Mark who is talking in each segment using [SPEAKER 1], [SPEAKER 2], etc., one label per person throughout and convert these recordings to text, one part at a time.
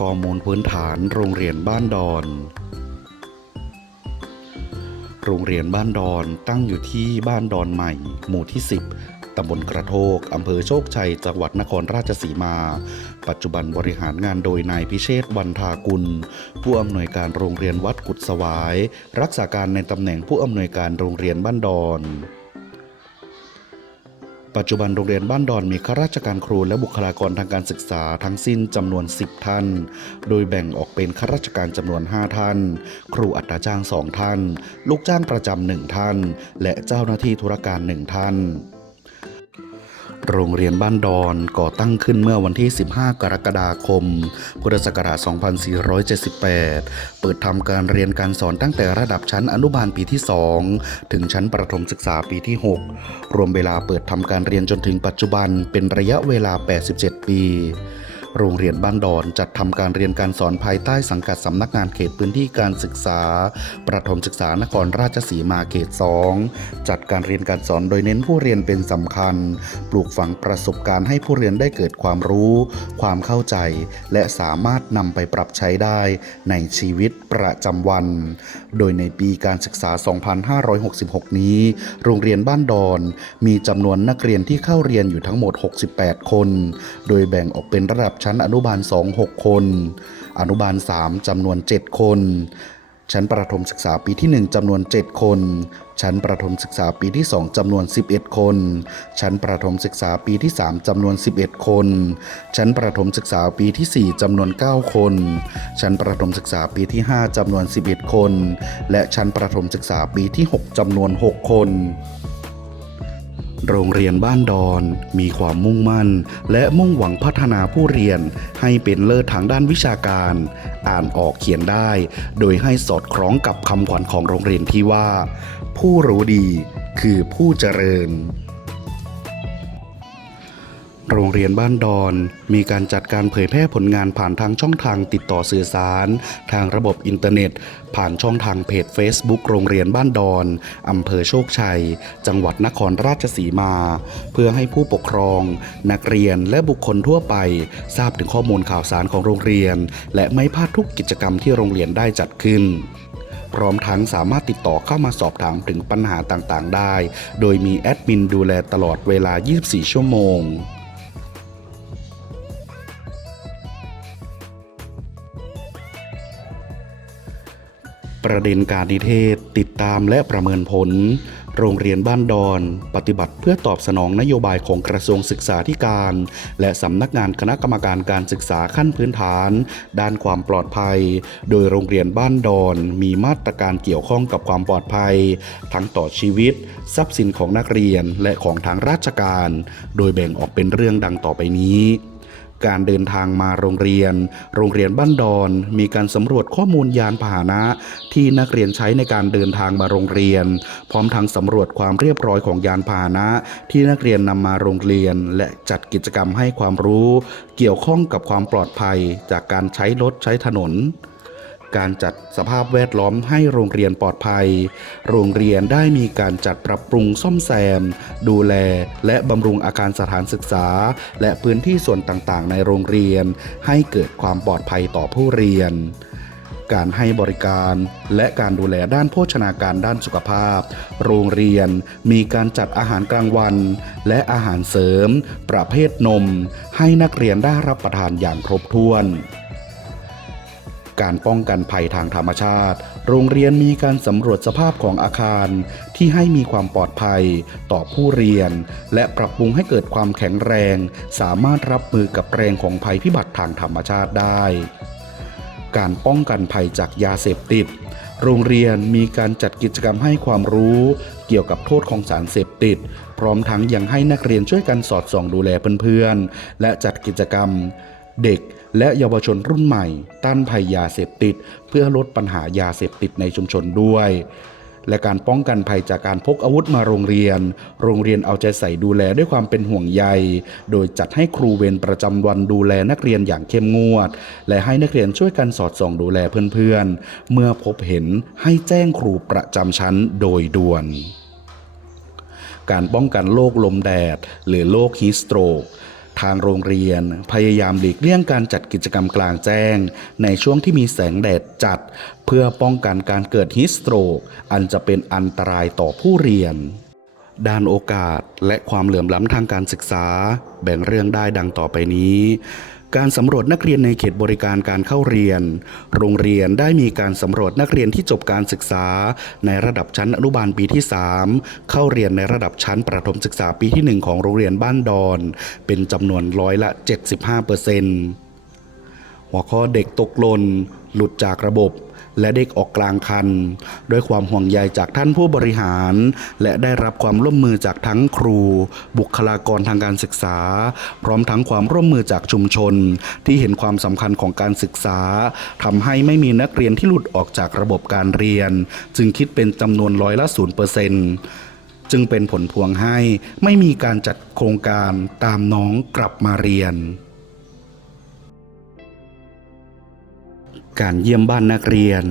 [SPEAKER 1] ข้อมูลพื้นฐานโรงเรียนบ้านดอน โรงเรียนบ้านดอนตั้งอยู่ที่บ้านดอนใหม่ หมู่ที่ 10 ตำบลกระโทก อำเภอโชคชัย จังหวัดนครราชสีมา ปัจจุบันบริหารงานโดยนายพิเชษวันทากุล ผู้อำนวยการโรงเรียนวัดกุดสวาย รักษาการในตำแหน่งผู้อำนวยการโรงเรียนบ้านดอน ปัจจุบันโรงเรียนบ้านดอนมีข้าราชการครูและบุคลากรทางการศึกษาทั้งสิ้นจำนวน 10 ท่าน โดยแบ่งออกเป็นข้าราชการจำนวน 5 ท่าน ครูอัตราจ้าง 2 ท่าน ลูกจ้างประจำหนึ่งท่าน และเจ้าหน้าที่ธุรการหนึ่งท่าน โรงเรียนบ้านดอนก่อตั้งขึ้นเมื่อวันที่ 15 กรกฎาคม พุทธศักราช 2478 เปิดทำการเรียนการสอนตั้งแต่ระดับชั้นอนุบาลปีที่ 2 ถึงชั้นประถมศึกษาปีที่ 6 รวมเวลาเปิดทำการเรียนจนถึงปัจจุบันเป็นระยะเวลา 87 ปี โรงเรียนบ้านดอนจัดทำการเรียนการสอนภายใต้สังกัดสำนักงานเขตพื้นที่การศึกษา ประถมศึกษานครราชสีมาเขต 2 จัดการเรียนการสอนโดยเน้นผู้เรียนเป็นสำคัญ ปลูกฝังประสบการณ์ให้ผู้เรียนได้เกิดความรู้ ความเข้าใจ และสามารถนำไปปรับใช้ได้ในชีวิตประจำวัน โดยในปีการศึกษา 2566 นี้ โรงเรียนบ้านดอนมีจำนวนนักเรียนที่เข้าเรียนอยู่ทั้งหมด 68 คน โดยแบ่งออกเป็นระดับชั้นอนุบาล 2 6 คน อนุบาล 3จำนวน 7 คน ชั้นประถมศึกษาปีที่ 1จำนวน 7 คน ชั้นประถมศึกษาปีที่ 2จำนวน 11 คน ชั้นประถมศึกษาปีที่ 3จำนวน 11 คน ชั้นประถมศึกษาปีที่ 4จำนวน 9 คน ชั้นประถมศึกษาปีที่ 5จำนวน 11 คน และชั้นประถมศึกษาปีที่ 6จำนวน 6 คน โรงเรียนบ้านดอน มีความมุ่งมั่น และมุ่งหวังพัฒนาผู้เรียนให้เป็นเลิศทางด้านวิชาการ อ่านออกเขียนได้ โดยให้สอดคล้องกับคำขวัญของโรงเรียนที่ว่า ผู้รู้ดีคือผู้เจริญ โรงเรียนบ้านดอน มีการจัดการเผยแพร่ผลงานผ่านทางช่องทางติดต่อสื่อสาร ทางระบบอินเทอร์เน็ต ผ่านช่องทางเพจ Facebook โรงเรียนบ้านดอนอำเภอโชคชัย จังหวัดนครราชสีมา เพื่อให้ผู้ปกครอง นักเรียนและบุคคลทั่วไป ทราบถึงข้อมูลข่าวสารของโรงเรียน และไม่พลาดทุกกิจกรรมที่โรงเรียนได้จัดขึ้นพร้อมทั้งสามารถติดต่อเข้ามาสอบถามถึงปัญหาต่างๆ ได้ โดยมีแอดมินดูแลตลอดเวลา 24 ชั่วโมง ประเด็นการนิเทศ ติดตามและประเมินผล โรงเรียนบ้านดอน ปฏิบัติเพื่อตอบสนองนโยบายของกระทรวงศึกษาธิการ และสำนักงานคณะกรรมการการศึกษาขั้นพื้นฐาน ด้านความปลอดภัย โดยโรงเรียนบ้านดอน มีมาตรการเกี่ยวข้องกับความปลอดภัย ทั้งต่อชีวิต ทรัพย์สินของนักเรียนและของทางราชการ โดยแบ่งออกเป็นเรื่องดังต่อไปนี้ การเดินทางมาโรงเรียน โรงเรียนบ้านดอน มีการสำรวจข้อมูลยานพาหนะที่นักเรียนใช้ในการเดินทางมาโรงเรียน พร้อมทั้งสำรวจความเรียบร้อยของยานพาหนะ ที่นักเรียนนำมาโรงเรียน และจัดกิจกรรมให้ความรู้ เกี่ยวข้องกับความปลอดภัยจากการใช้รถใช้ถนน การจัดสภาพแวดล้อมให้โรงเรียนปลอดภัย โรงเรียนได้มีการจัดปรับปรุงซ่อมแซม ดูแล และบำรุงอาคารสถานศึกษา และพื้นที่ส่วนต่างๆ ในโรงเรียน ให้เกิดความปลอดภัยต่อผู้เรียนการให้บริการและการดูแลด้านโภชนาการด้านสุขภาพ โรงเรียนมีการจัดอาหารกลางวัน และอาหารเสริม ประเภทนม ให้นักเรียนได้รับประทานอย่างครบถ้วน การป้องกันภัยทางธรรมชาติ โรงเรียนมีการสำรวจสภาพของอาคารที่ให้มีความปลอดภัยต่อผู้เรียน และปรับปรุงให้เกิดความแข็งแรง สามารถรับมือกับแรงของภัยพิบัติทางธรรมชาติได้ การป้องกันภัยจากยาเสพติด โรงเรียนมีการจัดกิจกรรมให้ความรู้เกี่ยวกับโทษของสารเสพติด พร้อมทั้งยังให้นักเรียนช่วยกันสอดส่องดูแลเพื่อนๆ และจัดกิจกรรมเด็ก และเยาวชนรุ่นใหม่ ต้านภัยยาเสพติด เพื่อลดปัญหายาเสพติดในชุมชนด้วยและการป้องกันภัยจากการพกอาวุธมาโรงเรียน โรงเรียนเอาใจใส่ดูแลด้วยความเป็นห่วงใย โดยจัดให้ครูเวรประจำวันดูแลนักเรียนอย่างเข้มงวด และให้นักเรียนช่วยกันสอดส่องดูแลเพื่อนๆ เมื่อพบเห็นให้แจ้งครูประจำชั้นโดยด่วน การป้องกันโรคลมแดด หรือโรคฮีสโตรก ทางโรงเรียน พยายามหลีกเลี่ยงการจัดกิจกรรมกลางแจ้ง ในช่วงที่มีแสงแดดจัด เพื่อป้องกันการเกิดฮิสโตรก อันจะเป็นอันตรายต่อผู้เรียน ด้านโอกาสและความเหลื่อมล้ำทางการศึกษา แบ่งเรื่องได้ดังต่อไปนี้ การสำรวจนักเรียนในเขตบริการการเข้าเรียน โรงเรียนได้มีการสำรวจนักเรียนที่จบการศึกษา ในระดับชั้นอนุบาลปีที่ 3 เข้าเรียนในระดับชั้นประถมศึกษาปีที่ 1 ของโรงเรียนบ้านดอน เป็นจำนวนร้อยละ 75%หัวข้อเด็กตกหล่นหลุดจากระบบ และเด็กออกกลางคัน ด้วยความห่วงใยจากท่านผู้บริหาร และได้รับความร่วมมือจากทั้งครู บุคลากรทางการศึกษา พร้อมทั้งความร่วมมือจากชุมชน ที่เห็นความสำคัญของการศึกษาทำให้ไม่มีนักเรียนที่หลุดออกจากระบบการเรียน จึงคิดเป็นจำนวนร้อยละศูนย์เปอร์เซ็นต์จึงเป็นผลพวงให้ไม่มีการจัดโครงการตามน้องกลับมาเรียน การเยี่ยมบ้านนักเรียน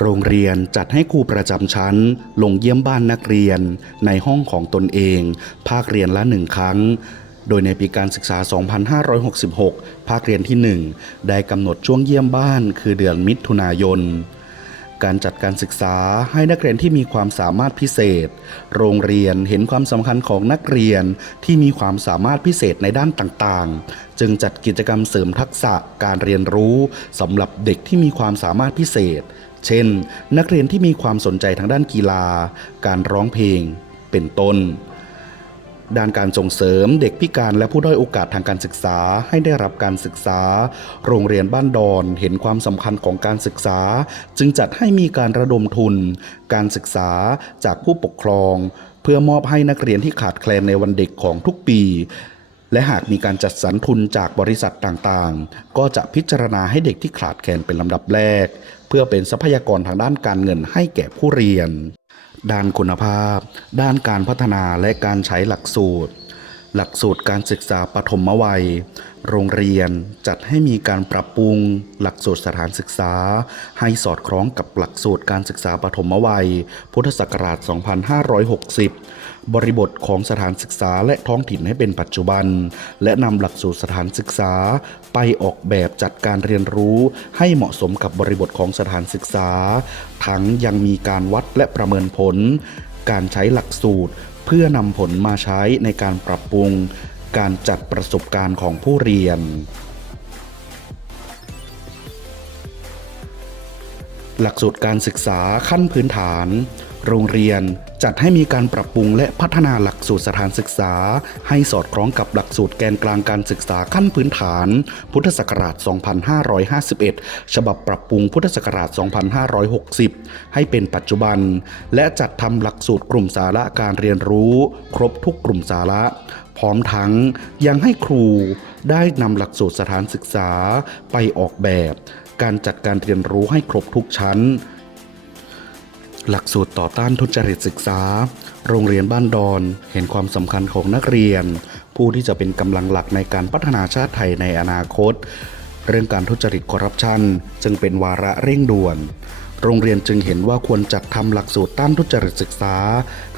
[SPEAKER 1] โรงเรียนจัดให้ครูประจำชั้น ลงเยี่ยมบ้านนักเรียน ในห้องของตนเอง ภาคเรียนละหนึ่งครั้ง โดยในปีการศึกษา 2566 ภาคเรียนที่ 1 ได้กำหนดช่วงเยี่ยมบ้านคือเดือนมิถุนายน การจัดการศึกษาให้นักเรียนที่มีความสามารถพิเศษ โรงเรียนเห็นความสำคัญของนักเรียนที่มีความสามารถพิเศษในด้านต่างๆ จึงจัดกิจกรรมเสริมทักษะการเรียนรู้สำหรับเด็กที่มีความสามารถพิเศษ เช่น นักเรียนที่มีความสนใจทางด้านกีฬา การร้องเพลง เป็นต้น ด้านการส่งเสริมเด็กพิการและผู้ด้อยโอกาสทางการศึกษาให้ได้รับการศึกษา โรงเรียนบ้านดอนเห็นความสำคัญของการศึกษา จึงจัดให้มีการระดมทุน การศึกษาจากผู้ปกครอง เพื่อมอบให้นักเรียนที่ขาดแคลนในวันเด็กของทุกปีและหากมีการจัดสรรทุนจากบริษัทต่างๆ ก็จะพิจารณาให้เด็กที่ขาดแคลนเป็นลำดับแรก เพื่อเป็นทรัพยากรทางด้านการเงินให้แก่ผู้เรียน ด้านคุณภาพ ด้านการพัฒนาและการใช้หลักสูตร หลักสูตรการศึกษาปฐมวัย โรงเรียนจัดให้มีการปรับปรุง หลักสูตรสถานศึกษา ให้สอดคล้องกับหลักสูตรการศึกษาปฐมวัย พุทธศักราช 2560 บริบทของสถานศึกษาและท้องถิ่นให้เป็นปัจจุบัน และนำหลักสูตรสถานศึกษา ไปออกแบบจัดการเรียนรู้ให้เหมาะสมกับบริบทของสถานศึกษา ทั้งยังมีการวัดและประเมินผลการใช้หลักสูตร พื่อนำผลมาใช้ในการปรับปรุงการจัดประสบการณ์ของผู้เรียน หลักสูตรการศึกษาขั้นพื้นฐาน โรงเรียน จัดให้มีการปรับปรุงและพัฒนาหลักสูตรสถานศึกษา ให้สอดคล้องกับหลักสูตรแกนกลางการศึกษาขั้นพื้นฐาน พุทธศักราช 2551 ฉบับปรับปรุงพุทธศักราช 2560 ให้เป็นปัจจุบัน และจัดทำหลักสูตรกลุ่มสาระการเรียนรู้ ครบทุกกลุ่มสาระ พร้อมทั้งยังให้ครูได้นำหลักสูตรสถานศึกษาไปออกแบบ การจัดการเรียนรู้ให้ครบทุกชั้น หลักสูตรต่อต้านทุจริตศึกษา โรงเรียนบ้านดอน เห็นความสำคัญของนักเรียน ผู้ที่จะเป็นกำลังหลักในการพัฒนาชาติไทยในอนาคต เรื่องการทุจริตคอร์รัปชันจึงเป็นวาระเร่งด่วน โรงเรียนจึงเห็นว่าควรจัดทำหลักสูตรต้านทุจริตศึกษา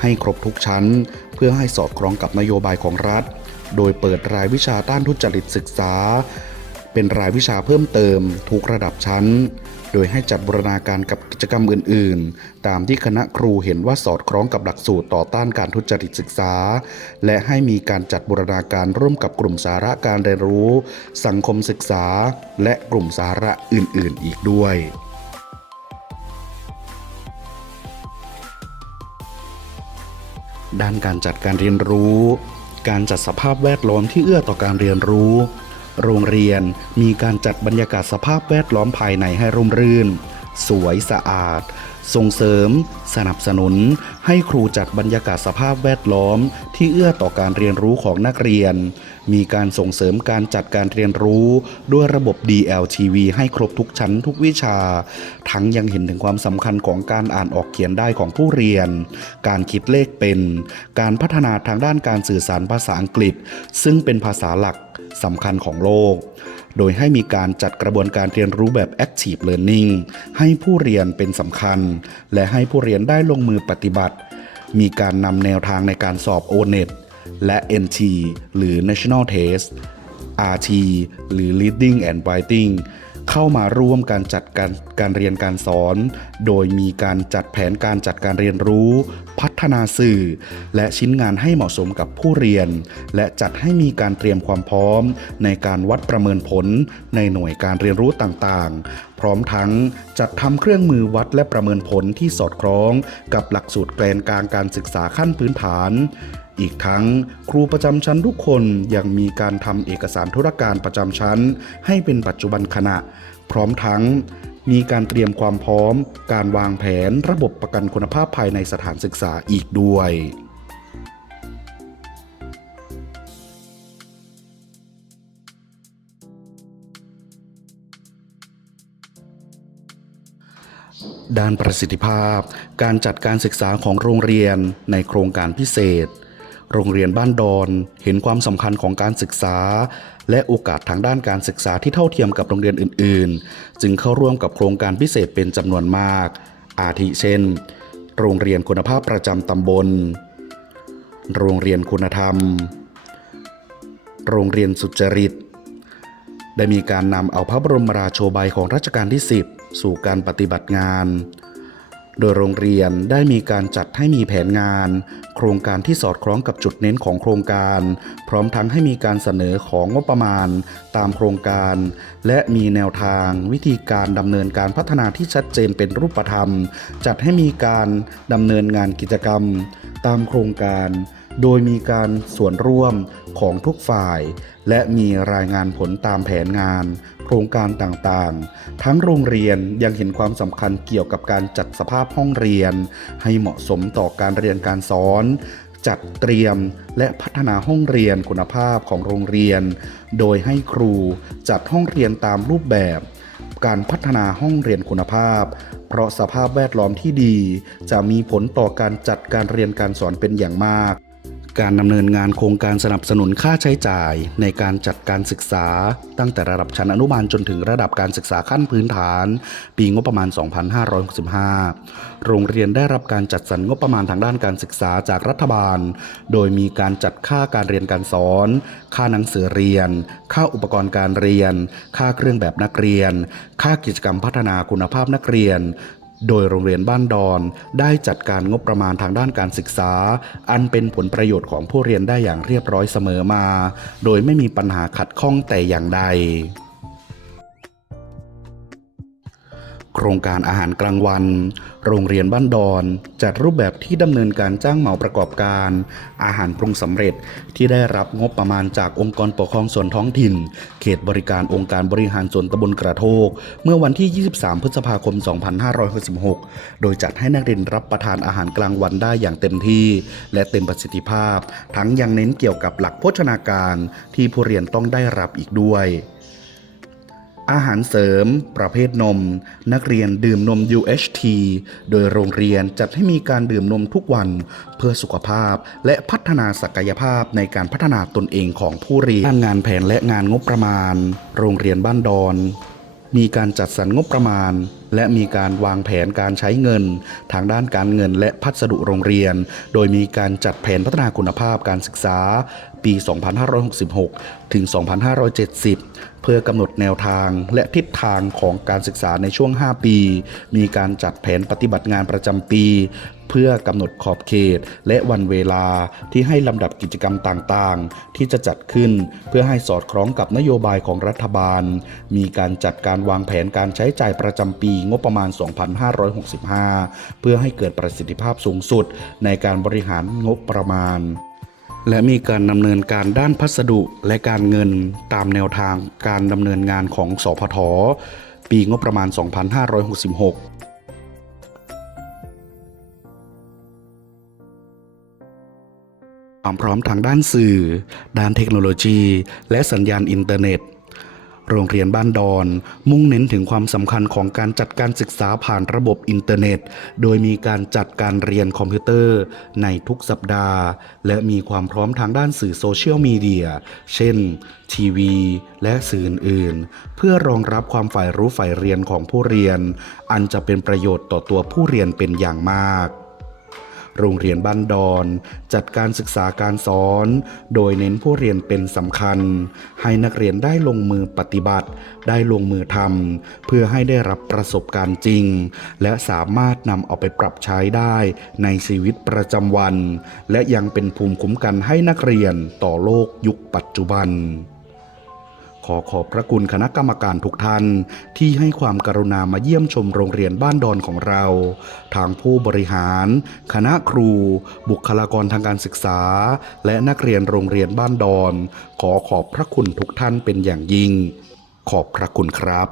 [SPEAKER 1] ให้ครบทุกชั้น เพื่อให้สอดคล้องกับนโยบายของรัฐ โดยเปิดรายวิชาต้านทุจริตศึกษา เป็นรายวิชาเพิ่มเติมทุกระดับชั้น โดยให้จัดบูรณาการกับกิจกรรมอื่น ๆ ตามที่คณะครูเห็นว่าสอดคล้องกับหลักสูตรต่อต้านการทุจริตศึกษา และให้มีการจัดบูรณาการร่วมกับกลุ่มสาระการเรียนรู้ สังคมศึกษา และกลุ่มสาระอื่น ๆ อีกด้วยด้านการจัดการเรียนรู้ การจัดสภาพแวดล้อมที่เอื้อต่อการเรียนรู้ โรงเรียนมีการจัดบรรยากาศสภาพแวดล้อมภายในให้ร่มรื่น สวยสะอาด ส่งเสริม สนับสนุน ให้ครูจัดบรรยากาศสภาพแวดล้อม ที่เอื้อต่อการเรียนรู้ของนักเรียน มีการส่งเสริมการจัดการเรียนรู้ ด้วยระบบ DLTV ให้ครบทุกชั้นทุกวิชา ทั้งยังเห็นถึงความสำคัญของการอ่านออกเขียนได้ของผู้เรียน การคิดเลขเป็น การพัฒนาทางด้านการสื่อสารภาษาอังกฤษ ซึ่งเป็นภาษาหลัก สำคัญของโลก โดยให้มีการจัดกระบวนการเรียนรู้แบบ Active Learning ให้ผู้เรียนเป็นสำคัญ และให้ผู้เรียนได้ลงมือปฏิบัติ มีการนำแนวทางในการสอบ O-NET และ NT หรือ National Test RT หรือ Reading and Writing เข้ามาร่วมการจัดการการเรียนการสอน โดยมีการจัดแผนการจัดการเรียนรู้ พัฒนาสื่อ และชิ้นงานให้เหมาะสมกับผู้เรียน และจัดให้มีการเตรียมความพร้อม ในการวัดประเมินผลในหน่วยการเรียนรู้ต่างๆ พร้อมทั้งจัดทำเครื่องมือวัดและประเมินผลที่สอดคล้อง กับหลักสูตรแกนกลางการศึกษาขั้นพื้นฐาน อีกทั้งครูประจำชั้นทุกคนยังมีการทำเอกสารธุรการประจำชั้น ให้เป็นปัจจุบันขณะ พร้อมทั้งมีการเตรียมความพร้อม การวางแผนระบบประกันคุณภาพภายในสถานศึกษาอีกด้วยด้านประสิทธิภาพ การจัดการศึกษาของโรงเรียนในโครงการพิเศษ โรงเรียนบ้านดอนเห็นความสำคัญของการศึกษา และโอกาสทางด้านการศึกษาที่เท่าเทียมกับโรงเรียนอื่น ๆ จึงเข้าร่วมกับโครงการพิเศษเป็นจำนวนมาก อาทิเช่น โรงเรียนคุณภาพประจำตำบล โรงเรียนคุณธรรม โรงเรียนสุจริต ได้มีการนำเอาพระบรมราโชบายของรัชกาลที่ 10 สู่การปฏิบัติงาน โดยโรงเรียนได้มีการจัดให้มีแผนงาน โครงการที่สอดคล้องกับจุดเน้นของโครงการ พร้อมทั้งให้มีการเสนอของงบประมาณตามโครงการ และมีแนวทางวิธีการดำเนินการพัฒนาที่ชัดเจนเป็นรูปธรรม จัดให้มีการดำเนินงานกิจกรรม ตามโครงการ โดยมีการส่วนร่วมของทุกฝ่าย และมีรายงานผลตามแผนงาน โครงการต่างๆ ทั้งโรงเรียนยังเห็นความสำคัญเกี่ยวกับการจัดสภาพห้องเรียน ให้เหมาะสมต่อการเรียนการสอน จัดเตรียมและพัฒนาห้องเรียนคุณภาพของโรงเรียน โดยให้ครูจัดห้องเรียนตามรูปแบบการพัฒนาห้องเรียนคุณภาพ เพราะสภาพแวดล้อมที่ดี จะมีผลต่อการจัดการเรียนการสอนเป็นอย่างมาก การดำเนินงานโครงการสนับสนุนค่าใช้จ่าย ในการจัดการศึกษา ตั้งแต่ระดับชั้นอนุบาลจนถึงระดับการศึกษาขั้นพื้นฐาน ปีงบประมาณ 2565 โรงเรียนได้รับการจัดสรรงบประมาณทางด้านการศึกษาจากรัฐบาล โดยมีการจัดค่าการเรียนการสอน ค่าหนังสือเรียน ค่าอุปกรณ์การเรียน ค่าเครื่องแบบนักเรียน ค่ากิจกรรมพัฒนาคุณภาพนักเรียน โดยโรงเรียนบ้านดอนได้จัดการงบประมาณทางด้านการศึกษา อันเป็นผลประโยชน์ของผู้เรียนได้อย่างเรียบร้อยเสมอมา โดยไม่มีปัญหาขัดข้องแต่อย่างใด โครงการอาหารกลางวัน โรงเรียนบ้านดอน จัดรูปแบบที่ดำเนินการจ้างเหมาประกอบการ อาหารปรุงสำเร็จที่ได้รับงบประมาณจากองค์กรปกครองส่วนท้องถิ่น เขตบริการองค์การบริหารส่วนตำบลกระโทก เมื่อวันที่ 23 พฤษภาคม 2566 โดยจัดให้นักเรียนรับประทานอาหารกลางวันได้อย่างเต็มที่ และเต็มประสิทธิภาพ ทั้งยังเน้นเกี่ยวกับหลักโภชนาการ ที่ผู้เรียนต้องได้รับอีกด้วย อาหารเสริม ประเภทนม นักเรียนดื่มนม UHT โดยโรงเรียนจัดให้มีการดื่มนมทุกวัน เพื่อสุขภาพและพัฒนาศักยภาพในการพัฒนาตนเองของผู้เรียนงานแผนและงานงบประมาณ โรงเรียนบ้านดอน มีการจัดสรรงบประมาณ และมีการวางแผนการใช้เงิน ทางด้านการเงินและพัสดุโรงเรียน โดยมีการจัดแผนพัฒนาคุณภาพการศึกษา ปี 2566 ถึง 2570 เพื่อกำหนดแนวทางและทิศทางของการศึกษาในช่วง 5 ปี มีการจัดแผนปฏิบัติงานประจำปี เพื่อกำหนดขอบเขตและวันเวลาที่ให้ลำดับกิจกรรมต่างๆ ที่จะจัดขึ้นเพื่อให้สอดคล้องกับนโยบายของรัฐบาล มีการจัดการวางแผนการใช้จ่ายประจำปีงบประมาณ 2565 เพื่อให้เกิดประสิทธิภาพสูงสุดในการบริหารงบประมาณและมีการดำเนินการด้านพัสดุและการเงินตามแนวทางการดำเนินงานของสพทปีงบประมาณ 2566 ความพร้อมทางด้านสื่อ ด้านเทคโนโลยี และสัญญาณอินเทอร์เน็ต โรงเรียนบ้านดอน มุ่งเน้นถึงความสำคัญของการจัดการศึกษาผ่านระบบอินเทอร์เน็ต โดยมีการจัดการเรียนคอมพิวเตอร์ในทุกสัปดาห์ และมีความพร้อมทางด้านสื่อโซเชียลมีเดีย เช่น ทีวี และสื่ออื่นๆ เพื่อรองรับความฝ่ายรู้ฝ่ายเรียนของผู้เรียน อันจะเป็นประโยชน์ต่อตัวผู้เรียนเป็นอย่างมาก โรงเรียนบ้านดอน จัดการศึกษาการสอน โดยเน้นผู้เรียนเป็นสำคัญ ให้นักเรียนได้ลงมือปฏิบัติ ได้ลงมือทำเพื่อให้ได้รับประสบการณ์จริง และสามารถนำเอาไปปรับใช้ได้ในชีวิตประจำวัน และยังเป็นภูมิคุ้มกันให้นักเรียนต่อโลกยุคปัจจุบัน ขอขอบพระคุณคณะกรรมการทุกท่าน ที่ให้ความกรุณามาเยี่ยมชมโรงเรียนบ้านดอนของเรา ทางผู้บริหาร คณะครู บุคลากรทางการศึกษา และนักเรียนโรงเรียนบ้านดอน ขอขอบพระคุณทุกท่านเป็นอย่างยิ่ง ขอบพระคุณครับ